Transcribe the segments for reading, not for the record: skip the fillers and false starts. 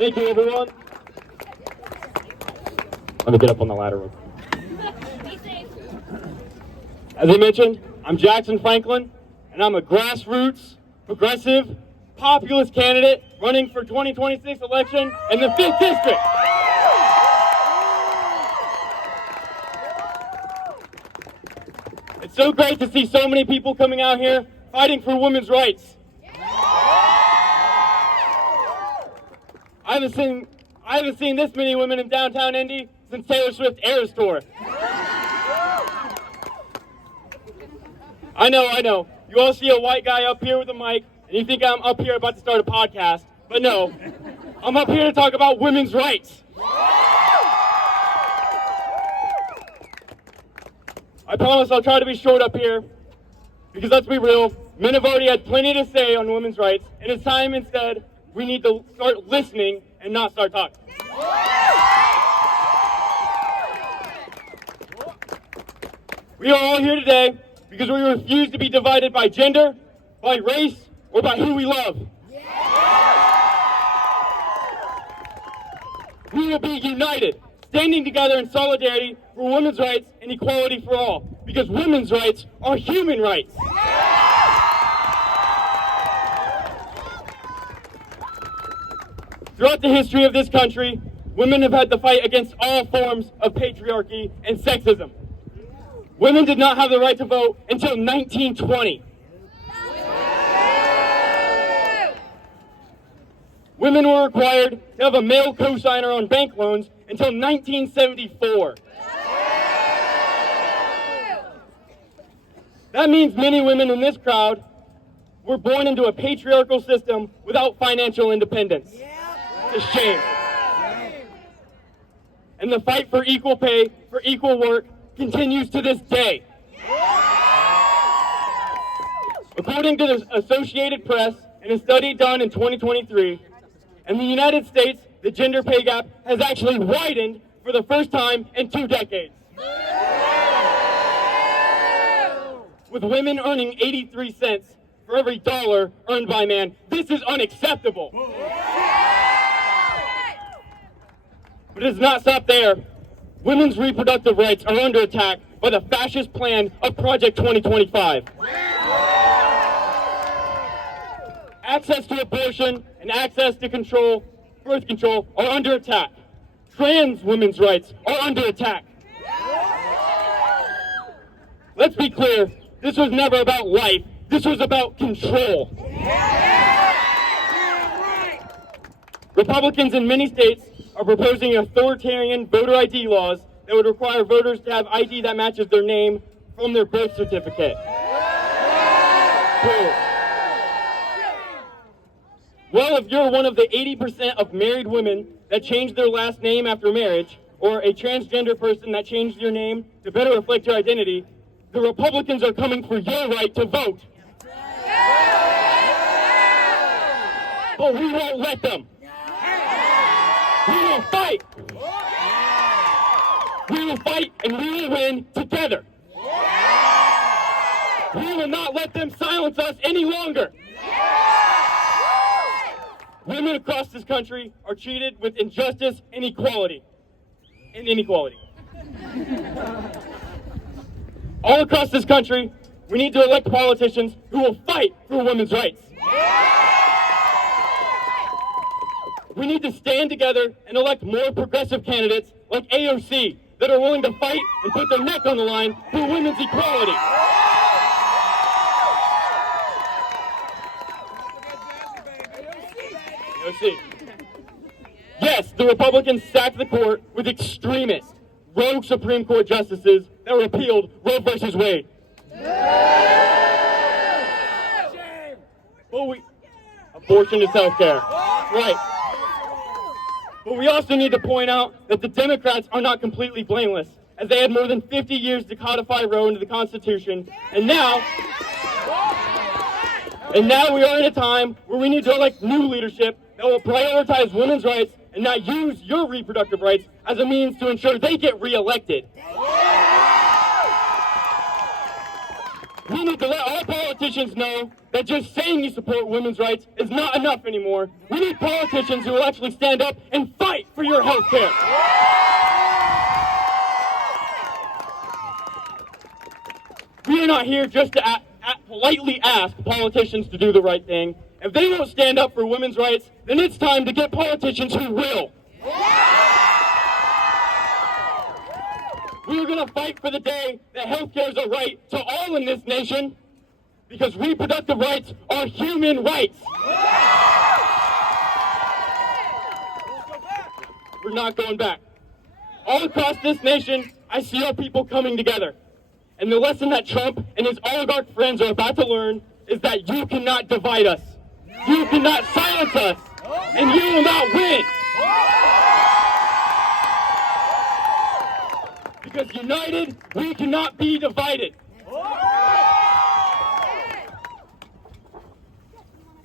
Thank you, everyone. Let me get up on the ladder real quick. As I mentioned, I'm Jackson Franklin, and I'm a grassroots, progressive, populist candidate running for 2026 election in the 5th District. It's so great to see so many people coming out here fighting for women's rights. I haven't seen this many women in downtown Indy since Taylor Swift Eras Tour. I know. You all see a white guy up here with a mic, and you think I'm up here about to start a podcast. But no, I'm up here to talk about women's rights. I promise I'll try to be short up here, because let's be real, men have already had plenty to say on women's rights, and it's time instead we need to start listening and not start talking. We are all here today because we refuse to be divided by gender, by race, or by who we love. We will be united, standing together in solidarity for women's rights and equality for all, because women's rights are human rights. Throughout the history of this country, women have had to fight against all forms of patriarchy and sexism. Women did not have the right to vote until 1920. Women were required to have a male cosigner on bank loans until 1974. That means many women in this crowd were born into a patriarchal system without financial independence. It's a shame. And the fight for equal pay, for equal work, continues to this day. According to the Associated Press, in a study done in 2023, in the United States, the gender pay gap has actually widened for the first time in 2 decades. With women earning 83 cents for every dollar earned by a man. This is unacceptable. But it does not stop there. Women's reproductive rights are under attack by the fascist plan of Project 2025. Access to abortion and access to birth control are under attack. Trans women's rights are under attack. Let's be clear, this was never about life. This was about control. Republicans in many states are proposing authoritarian voter ID laws that would require voters to have ID that matches their name from their birth certificate. Well, if you're one of the 80% of married women that changed their last name after marriage, or a transgender person that changed your name to better reflect your identity, the Republicans are coming for your right to vote. But we won't let them. We will fight. We will fight and we will win together. We will not let them silence us any longer. Women across this country are treated with injustice and inequality. All across this country, we need to elect politicians who will fight for women's rights. We need to stand together and elect more progressive candidates like AOC that are willing to fight and put their neck on the line for women's equality. AOC. Yes, the Republicans sacked the court with extremist, rogue Supreme Court justices that repealed Roe versus Wade. Abortion is healthcare. Right. But we also need to point out that the Democrats are not completely blameless, as they had more than 50 years to codify Roe into the Constitution, and now we are in a time where we need to elect new leadership that will prioritize women's rights and not use your reproductive rights as a means to ensure they get reelected. We need to let all politicians know that just saying you support women's rights is not enough anymore. We need politicians who will actually stand up and fight for your health care. We are not here just to politely ask politicians to do the right thing. If they won't stand up for women's rights, then it's time to get politicians who will. We're going to fight for the day that health care is a right to all in this nation, because reproductive rights are human rights. We're not going back. All across this nation, I see our people coming together. And the lesson that Trump and his oligarch friends are about to learn is that you cannot divide us. You cannot silence us. And you will not win. Because united, we cannot be divided.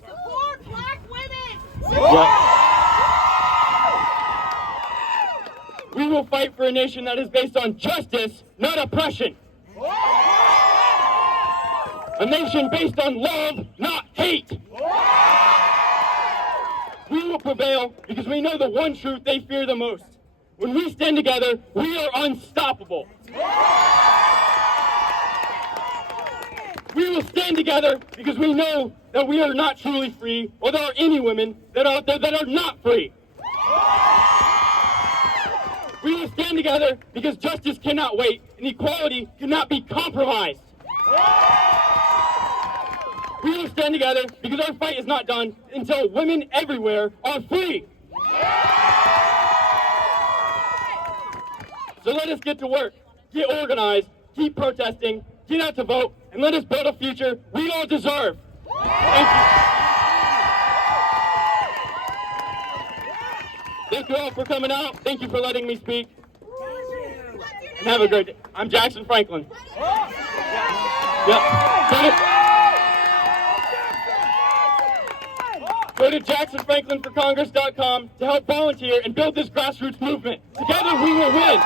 Support black women! Yeah. We will fight for a nation that is based on justice, not oppression. A nation based on love, not hate. We will prevail because we know the one truth they fear the most. When we stand together, we are unstoppable. We will stand together because we know that we are not truly free, or there are any women that are out there that are not free. We will stand together because justice cannot wait and equality cannot be compromised. We will stand together because our fight is not done until women everywhere are free. So let us get to work, get organized, keep protesting, get out to vote, and let us build a future we all deserve. Thank you. Thank you all for coming out. Thank you for letting me speak. And have a great day. I'm Jackson Franklin. Yep. Go to JacksonFranklinForCongress.com to help volunteer and build this grassroots movement. Together we will win.